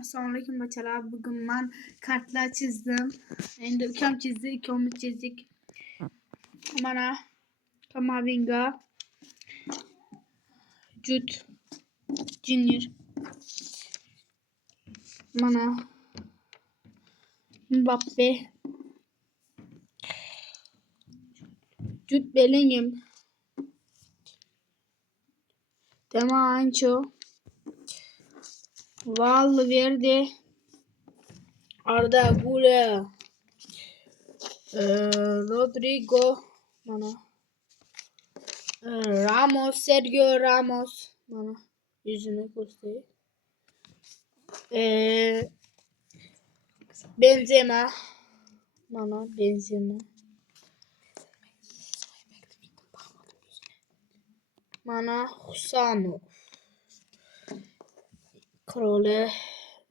Assalomu alaykum bachalaar. Bugun men kartlar chizdim. Endi ukam chizdi, ikkovimiz chizdik. Mana Kamavinga, Jude Junior. Mana Mbappe, Jude Bellingham, Demancho, Valverde, Arda Güler, Rodrigo, mana Ramos, Sergio Ramos, mana yüzünü göstereyim. Benzema, mana Benzema, mana Husano, Krole,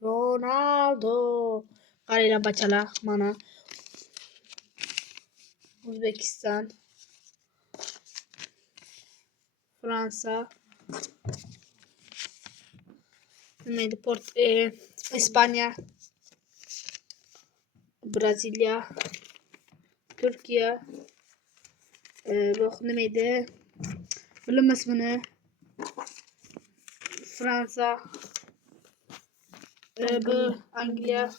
Ronaldo, qaranglar bachalar, mana O'zbekiston, Fransa, İspanya, Brezilya, Türkiye, bu neydi? Bilmez bunu. Fransa, bu Angliya,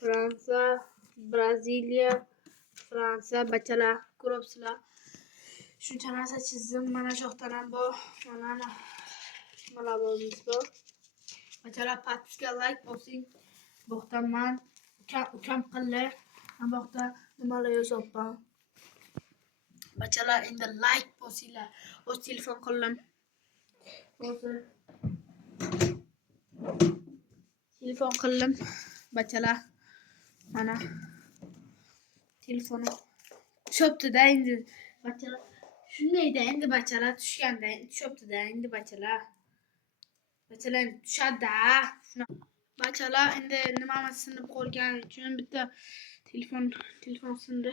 Fransa, Brezilya, Fransa, bachalar, ko'ryapsizlar. Shuncha narsa chizdim. Mana shu yoqdan ham bor, mana nimalarimiz bor. Bachalar patga like bosing. Bu yoqda men ukam qildi. Bu yoqda nimalar yozyapman. Bachalar endi like bosinglar. O'z telefon qo'lim. Hozir telefon qildim. Bachalar mana telefonim tushibdi-da endi. Bachalar shundayda endi bachalar tushganda tushibdi-da endi bachalar. Bachalar tushadi-da. Bachalar endi nimani sinib qolgani uchun bitta telefon sindi.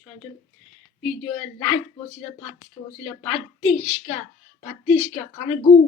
Shuning uchun videoga like bosinglar, подписка bosinglar, подписка qani go.